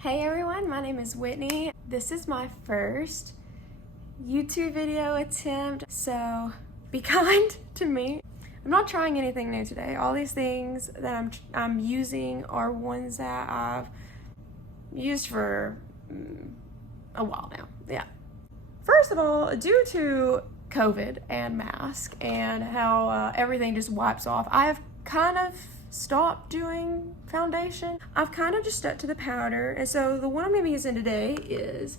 Hey everyone, my name is Whitney. This is my first YouTube video attempt, so be kind to me. I'm not trying anything new today. All these things that I'm using are ones that I've used for a while now. Yeah. First of all, due to COVID and mask and how everything just wipes off, I've kind of stopped doing foundation. I've kind of just stuck to the powder, and so the one I'm going to be using today is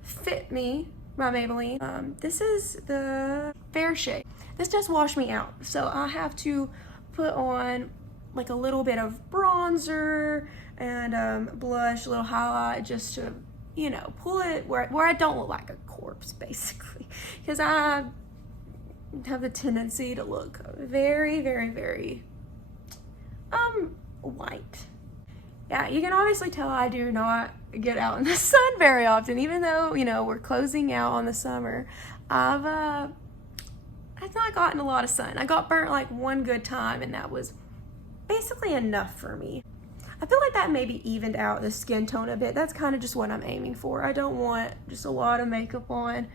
Fit Me by Maybelline. This is the fair shade. This does wash me out, so I have to put on like a little bit of bronzer and blush, a little highlight, just to, you know, pull it where I don't look like a corpse, basically, because I have the tendency to look very, very, very white. Yeah, you can obviously tell I do not get out in the sun very often, even though, you know, we're closing out on the summer. I've not gotten a lot of sun. I got burnt like one good time, and that was basically enough for me. I feel like that maybe evened out the skin tone a bit. That's kind of just what I'm aiming for. I don't want just a lot of makeup on.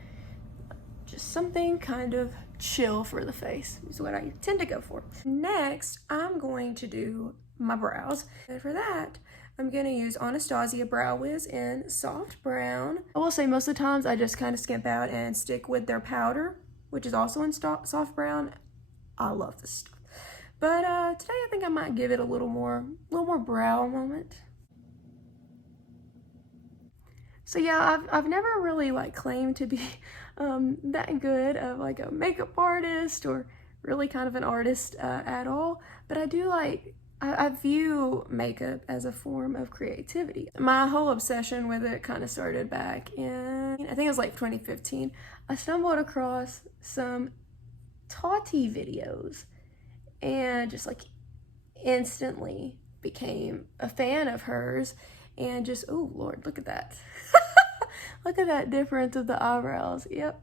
Just something kind of chill for the face is what I tend to go for. Next, I'm going to do my brows. And for that, I'm going to use Anastasia Brow Wiz in Soft Brown. I will say most of the times I just kind of skimp out and stick with their powder, which is also in Soft Brown. I love this stuff. But today I think I might give it a little more brow moment. So yeah, I've never really like claimed to be that good of like a makeup artist or really kind of an artist at all, but I do like, I view makeup as a form of creativity. My whole obsession with it kind of started back in, I think it was like 2015. I stumbled across some Tati videos and just like instantly became a fan of hers, and just, oh Lord, look at that. Look at that difference of the eyebrows. Yep.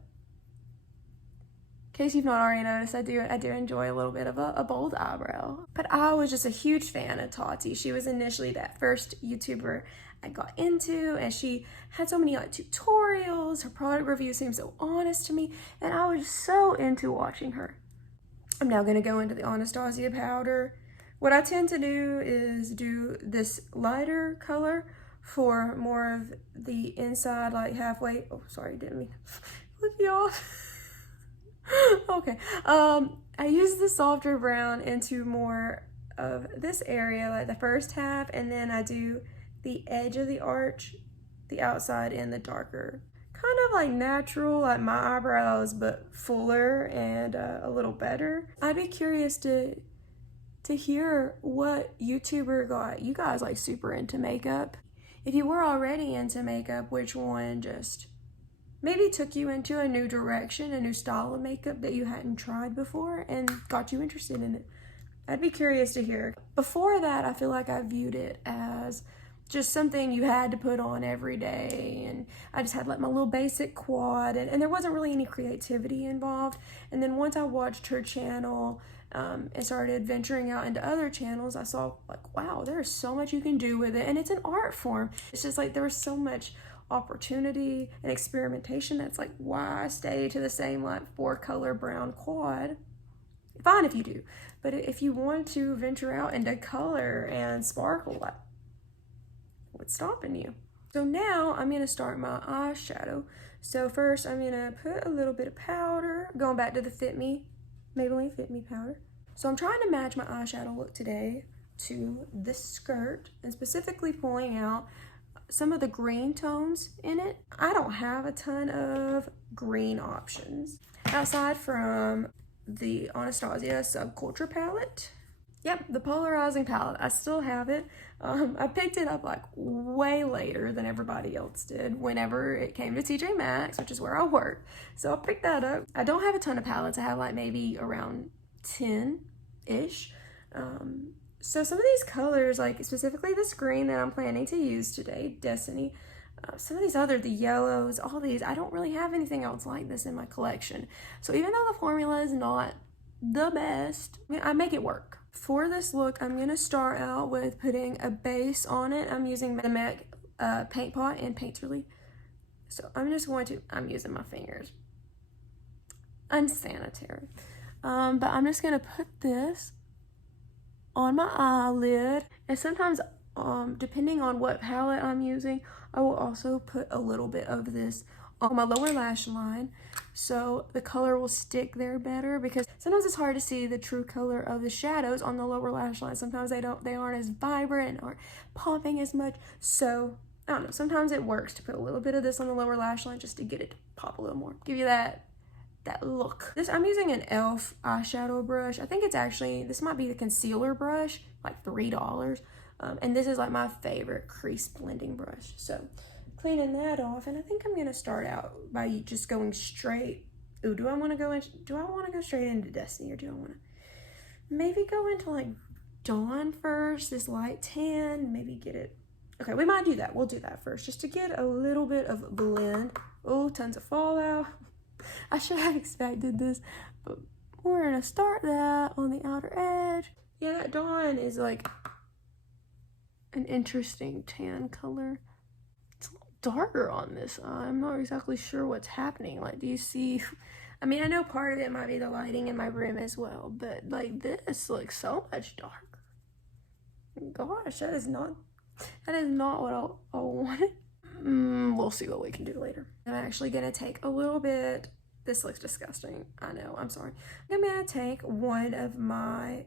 In case you've not already noticed, I do enjoy a little bit of a bold eyebrow. But I was just a huge fan of Tati. She was initially that first YouTuber I got into, and she had so many like tutorials. Her product reviews seemed so honest to me, and I was so into watching her. I'm now going to go into the Anastasia powder. What I tend to do is do this lighter color for more of the inside, like halfway. Oh, sorry, didn't mean to flip you off. Okay, I use the softer brown into more of this area, like the first half, and then I do the edge of the arch, the outside, in the darker. Kind of like natural, like my eyebrows, but fuller and a little better. I'd be curious to hear what YouTuber got you guys like super into makeup. If you were already into makeup, which one just maybe took you into a new direction, a new style of makeup that you hadn't tried before and got you interested in it? I'd be curious to hear. Before that, I feel like I viewed it as just something you had to put on every day, and I just had like my little basic quad, and there wasn't really any creativity involved. And then once I watched her channel and started venturing out into other channels, I saw like, wow, there's so much you can do with it, and it's an art form. It's just like there was so much opportunity and experimentation that's like, why stay to the same like 4-color brown quad? Fine if you do, but if you want to venture out into color and sparkle, like, what's stopping you? So now I'm gonna start my eyeshadow. So first I'm gonna put a little bit of powder, going back to the Maybelline Fit Me powder. So I'm trying to match my eyeshadow look today to this skirt, and specifically pulling out some of the green tones in it. I don't have a ton of green options outside from the Anastasia Subculture Palette. Yep, the polarizing palette. I still have it. I picked it up like way later than everybody else did whenever it came to TJ Maxx, which is where I work. So I picked that up. I don't have a ton of palettes. I have like maybe around 10-ish. So some of these colors, like specifically this green that I'm planning to use today, Destiny, some of these other, the yellows, all these, I don't really have anything else like this in my collection. So even though the formula is not the best, I make it work. For this look, I'm going to start out with putting a base on it. I'm using the MAC paint pot and Painterly. So I'm just going to, I'm using my fingers. Unsanitary. But I'm just going to put this on my eyelid. And sometimes, depending on what palette I'm using, I will also put a little bit of this on my lower lash line so the color will stick there better, because sometimes it's hard to see the true color of the shadows on the lower lash line. Sometimes they aren't as vibrant and aren't popping as much. So I don't know, sometimes it works to put a little bit of this on the lower lash line just to get it to pop a little more, give you that look. I'm using an e.l.f. eyeshadow brush. I think it's actually, this might be the concealer brush, like $3. And this is like my favorite crease blending brush. So cleaning that off, and I think I'm gonna start out by just going straight. Ooh, do I want to go straight into Destiny, or do I want to maybe go into like Dawn first, this light tan, maybe get it. Okay, we might do that. We'll do that first, just to get a little bit of blend. Oh, tons of fallout. I should have expected this, but we're gonna start that on the outer edge. Yeah, that Dawn is like an interesting tan color. It's a little darker on this eye. I'm not exactly sure what's happening. Like, do you see? I mean, I know part of it might be the lighting in my room as well, but like this looks so much darker. Gosh, that is not what I wanted. We'll see what we can do later. I'm actually gonna take a little bit. This looks disgusting. I know, I'm sorry. I'm gonna take one of my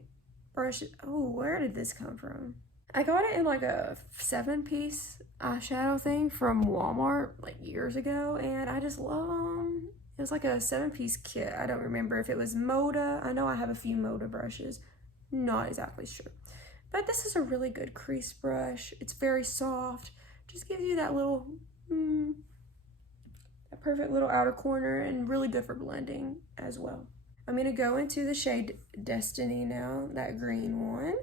brushes. Oh, where did this come from? I got it in like a 7-piece eyeshadow thing from Walmart like years ago, and I just love them. It was like a 7-piece kit. I don't remember if it was Moda. I know I have a few Moda brushes. Not exactly sure. But this is a really good crease brush. It's very soft. Just gives you that little, that perfect little outer corner, and really good for blending as well. I'm gonna go into the shade Destiny now, that green one.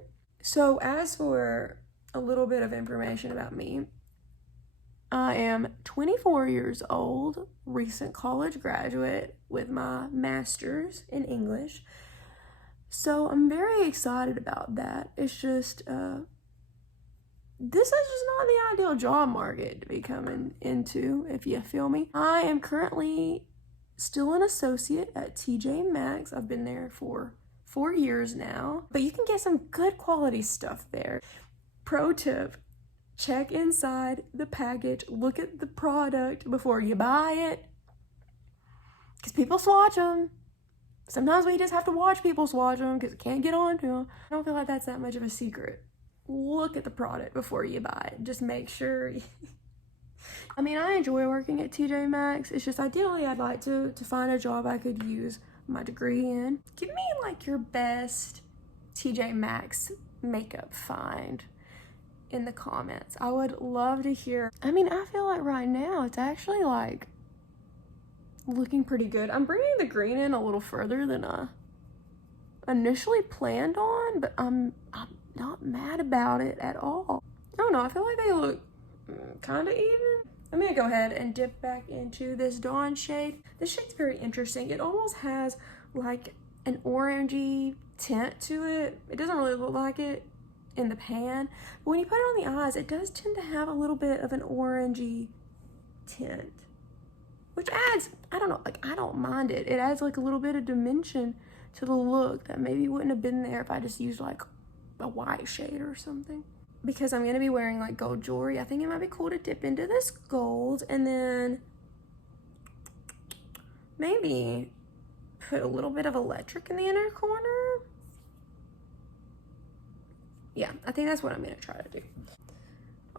So as for a little bit of information about me, I am 24 years old, recent college graduate with my master's in English. So I'm very excited about that. It's just, this is just not the ideal job market to be coming into, if you feel me. I am currently still an associate at TJ Maxx. I've been there for 4 years now, but you can get some good quality stuff there. Pro tip, check inside the package, look at the product before you buy it, because people swatch them. Sometimes we just have to watch people swatch them because it can't get onto them. I don't feel like that's that much of a secret. Look at the product before you buy it. Just make sure. I mean, I enjoy working at TJ Maxx. It's just ideally I'd like to find a job I could use my degree in. Give me like your best TJ Maxx makeup find in the comments. I would love to hear. I mean, I feel like right now it's actually like looking pretty good. I'm bringing the green in a little further than I initially planned on, but I'm not mad about it at all. I don't know, I feel like they look kind of even. I'm gonna go ahead and dip back into this Dawn shade. This shade's very interesting. It almost has like an orangey tint to it. It doesn't really look like it in the pan, but when you put it on the eyes, it does tend to have a little bit of an orangey tint, which adds, I don't know, like I don't mind it. It adds like a little bit of dimension to the look that maybe wouldn't have been there if I just used like a white shade or something. Because I'm gonna be wearing like gold jewelry, I think it might be cool to dip into this gold and then maybe put a little bit of electric in the inner corner. Yeah, I think that's what I'm gonna try to do.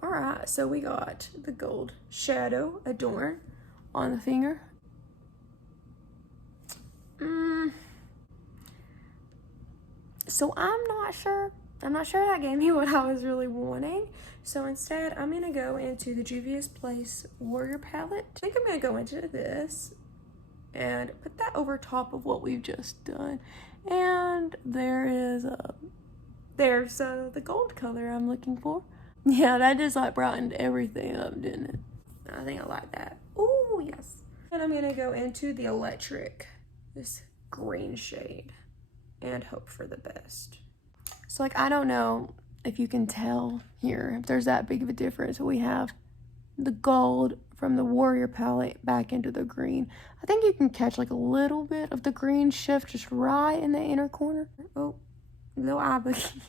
All right, so we got the gold shadow adorn on the finger. So I'm not sure that gave me what I was really wanting. So instead, I'm gonna go into the Juvia's Place Warrior palette. I think I'm gonna go into this and put that over top of what we've just done. And there's the gold color I'm looking for. Yeah, that just like brightened everything up, didn't it? I think I like that. Oh, yes. And I'm gonna go into the electric, this green shade, and hope for the best. So like, I don't know if you can tell here, if there's that big of a difference. We have the gold from the Warrior palette back into the green. I think you can catch like a little bit of the green shift just right in the inner corner. Oh, little eye boogie.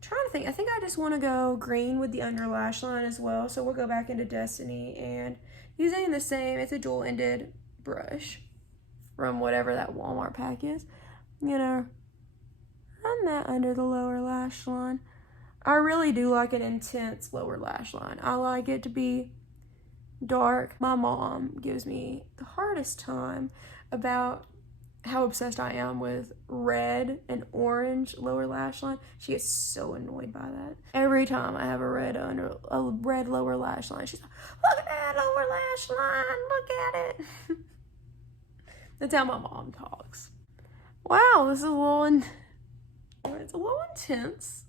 Trying to think, I think I just want to go green with the under lash line as well. So we'll go back into Destiny and using the same, it's a dual-ended brush from whatever that Walmart pack is. You know, run that under the lower lash line. I really do like an intense lower lash line. I like it to be dark. My mom gives me the hardest time about how obsessed I am with red and orange lower lash line. She gets so annoyed by that. Every time I have a red lower lash line, she's like, look at that lower lash line, look at it. That's how my mom talks. Wow, this is it's a little intense.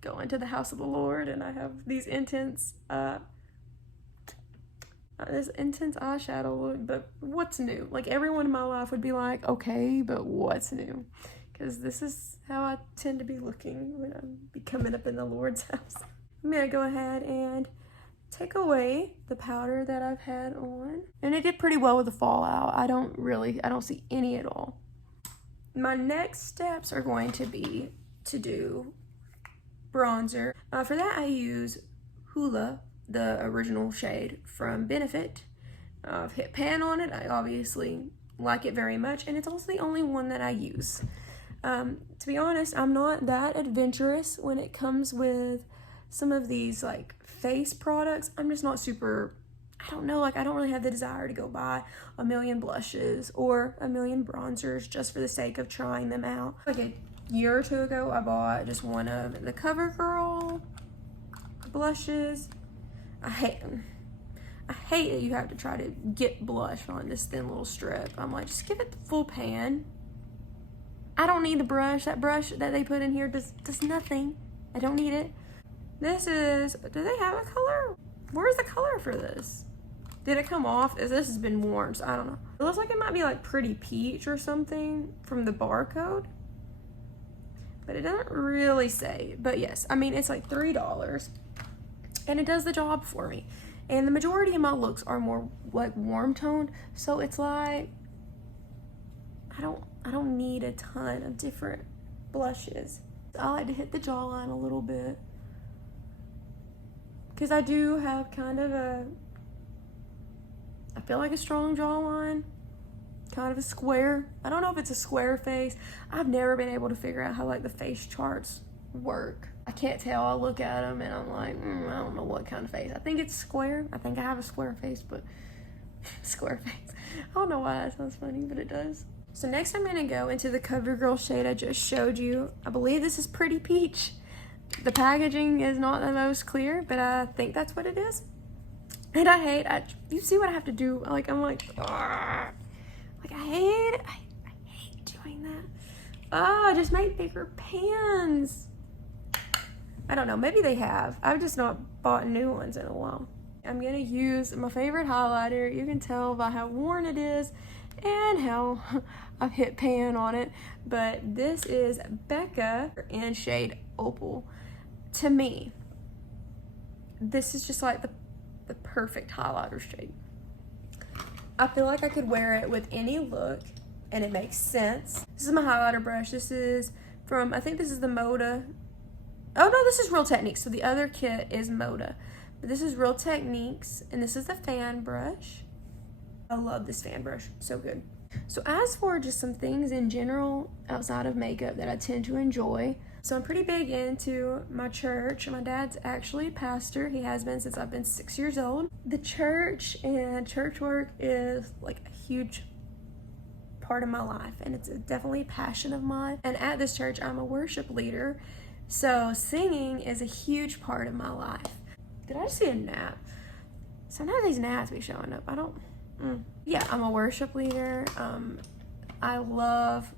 Go into the house of the Lord and I have these intense this intense eyeshadow look, but what's new? Like everyone in my life would be like, okay, but what's new? Because this is how I tend to be looking when I'm coming up in the Lord's house. I'm gonna go ahead and take away the powder that I've had on. And it did pretty well with the fallout. I don't see any at all. My next steps are going to be to do bronzer. For that I use Hoola, the original shade from Benefit. I've hit pan on it. I obviously like it very much, and it's also the only one that I use. To be honest, I'm not that adventurous when it comes with some of these like face products. I'm just not super, I don't know, like I don't really have the desire to go buy a million blushes or a million bronzers just for the sake of trying them out. Like a year or two ago, I bought just one of the CoverGirl blushes. I hate that you have to try to get blush on this thin little strip. I'm like, just give it the full pan. I don't need the brush. That brush that they put in here does nothing. I don't need it. This is, do they have a color? Where's the color for this? Did it come off? This has been worn, so I don't know. It looks like it might be like Pretty Peach or something from the barcode. But it doesn't really say. But yes, I mean, it's like $3. And it does the job for me. And the majority of my looks are more like warm toned. So it's like, I don't need a ton of different blushes. I like to hit the jawline a little bit. Because I do have kind of I feel like a strong jawline. Kind of a square. I don't know if it's a square face. I've never been able to figure out how like the face charts work. I can't tell. I look at them and I'm like, I don't know what kind of face. I think it's square. I think I have a square face, but square face. I don't know why that sounds funny, but it does. So next I'm gonna go into the CoverGirl shade I just showed you. I believe this is Pretty Peach. The packaging is not the most clear, but I think that's what it is. And you see what I have to do? Like, I'm like, like I hate it. I hate doing that. Just make bigger pans. I don't know, maybe they have. I've just not bought new ones in a while. I'm gonna use my favorite highlighter. You can tell by how worn it is and how I've hit pan on it. But this is Becca in shade Opal. To me, this is just like the perfect highlighter shade. I feel like I could wear it with any look and it makes sense. This is my highlighter brush. This is from, I think this is the Moda. Oh no, this is Real Techniques. So the other kit is Moda. But this is Real Techniques and this is the fan brush. I love this fan brush, so good. So as for just some things in general outside of makeup that I tend to enjoy, so I'm pretty big into my church. My dad's actually a pastor. He has been since I've been 6 years old. The church and church work is like a huge part of my life and it's definitely a passion of mine. And at this church, I'm a worship leader. So singing is a huge part of my life. Did I just see a gnat? Sometimes these gnats be showing up. Yeah, I'm a worship leader. I love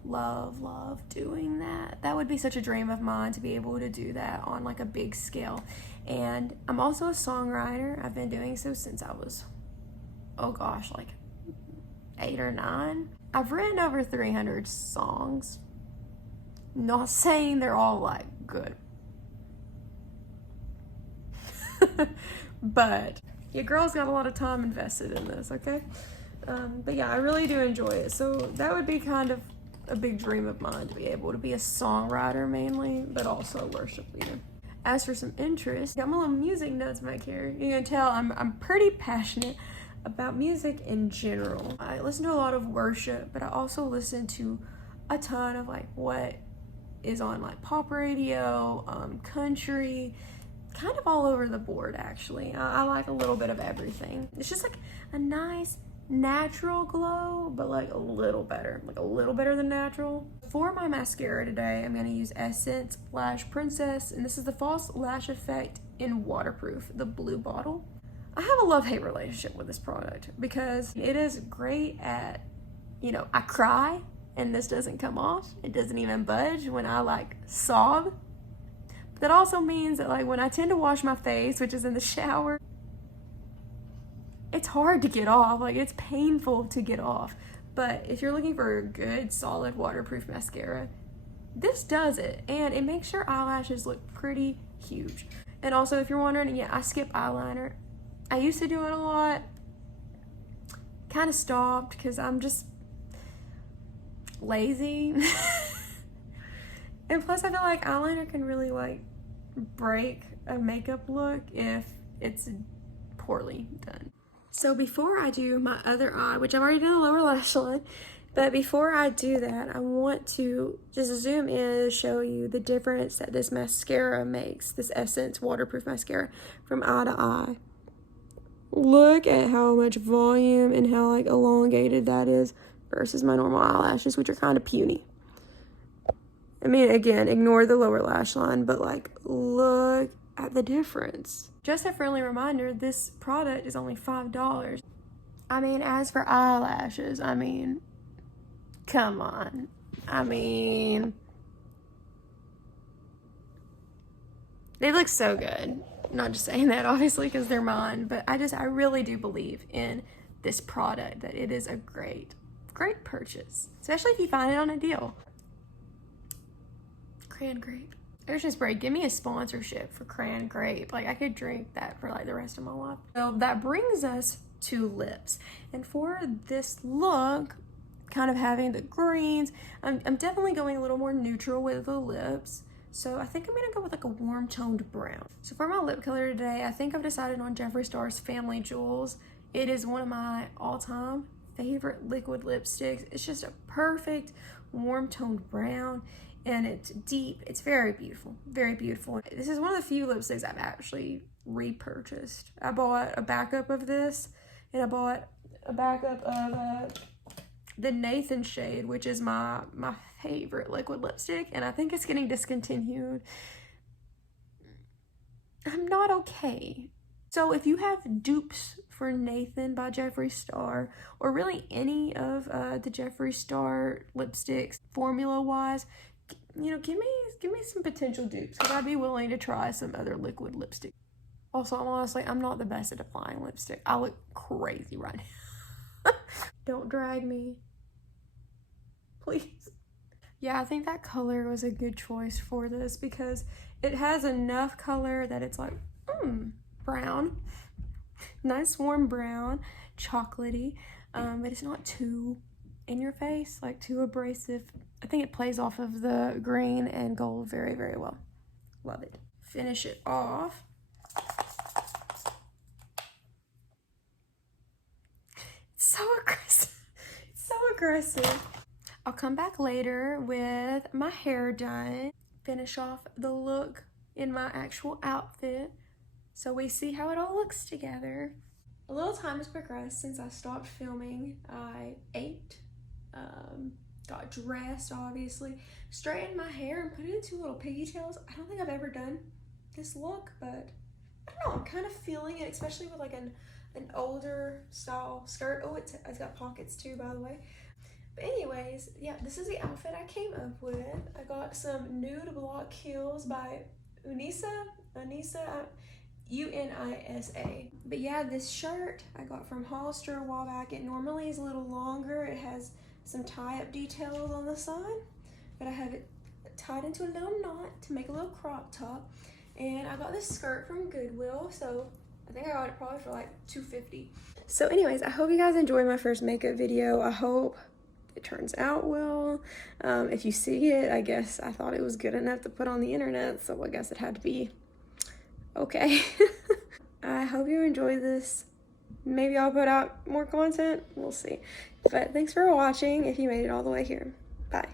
doing that. That would be such a dream of mine to be able to do that on like a big scale. And I'm also a songwriter. I've been doing so since I was, oh gosh, like 8 or 9. I've written over 300 songs. Not saying they're all like good. But your girl's got a lot of time invested in this, okay? But yeah, I really do enjoy it. So that would be kind of a big dream of mine, to be able to be a songwriter mainly, but also a worship leader. As for some interest, got my little music notes back here. You can tell I'm pretty passionate about music in general. I listen to a lot of worship, but I also listen to a ton of like what is on like pop radio, country, kind of all over the board actually. I like a little bit of everything. It's just like a nice natural glow, but like a little better than natural. For my mascara today, I'm gonna use Essence Lash Princess, and this is the False Lash Effect in Waterproof, the blue bottle. I have a love-hate relationship with this product because it is great at, you know, I cry and this doesn't come off. It doesn't even budge when I like sob. But that also means that like when I tend to wash my face, which is in the shower, it's hard to get off. Like it's painful to get off. But if you're looking for a good, solid, waterproof mascara, this does it. And it makes your eyelashes look pretty huge. And also, if you're wondering, yeah, I skip eyeliner. I used to do it a lot. Kind of stopped because I'm just lazy. And plus I feel like eyeliner can really like break a makeup look if it's poorly done. So before I do my other eye, which I've already done the lower lash line, but before I do that, I want to just zoom in and show you the difference that this mascara makes, this Essence waterproof mascara, from eye to eye. Look at how much volume and how like elongated that is versus my normal eyelashes, which are kind of puny. I mean, again, ignore the lower lash line, but like, look at the difference. Just a friendly reminder, this product is only $5. I mean, as for eyelashes, I mean, come on. I mean, they look so good. Not just saying that obviously because they're mine, but I really do believe in this product, that it is a great purchase, especially if you find it on a deal. Cran grape. Ocean Spray, give me a sponsorship for Cran Grape. Like I could drink that for like the rest of my life. Well, that brings us to lips. And for this look, kind of having the greens, I'm definitely going a little more neutral with the lips. So I think I'm gonna go with like a warm toned brown. So for my lip color today, I think I've decided on Jeffree Star's Family Jewels. It is one of my all-time favorite liquid lipsticks. It's just a perfect warm toned brown, and it's deep. It's very beautiful, very beautiful. This is one of the few lipsticks I've actually repurchased. I bought a backup of this, and I bought a backup of the Nathan shade, which is my favorite liquid lipstick, and I think it's getting discontinued. I'm not okay. So if you have dupes for Nathan by Jeffree Star, or really any of the Jeffree Star lipsticks formula-wise, you know, give me some potential dupes, because I'd be willing to try some other liquid lipstick. Also, I'm not the best at applying lipstick. I look crazy right now. Don't drag me, please. Yeah, I think that color was a good choice for this because it has enough color that it's like, brown. Nice warm brown, chocolatey, but it's not too in your face, like too abrasive. I think it plays off of the green and gold very, very well. Love it. Finish it off. It's so aggressive. It's so aggressive. I'll come back later with my hair done, finish off the look in my actual outfit, so we see how it all looks together. A little time has progressed since I stopped filming. I ate, got dressed obviously, straightened my hair and put it into little pigtails. I don't think I've ever done this look, but I don't know, I'm kind of feeling it, especially with like an older style skirt. Oh, it's got pockets too, by the way. But anyways, yeah, this is the outfit I came up with. I got some nude block heels by Unisa, U-N-I-S-A. But yeah, this shirt I got from Hollister a while back. It normally is a little longer. It has some tie-up details on the side, but I have it tied into a little knot to make a little crop top. And I got this skirt from Goodwill, so I think I got it probably for like $2.50. So anyways, I hope you guys enjoyed my first makeup video. I hope it turns out well. If you see it, I guess I thought it was good enough to put on the internet, so I guess it had to be okay. I hope you enjoyed this. Maybe I'll put out more content. We'll see. But thanks for watching if you made it all the way here. Bye.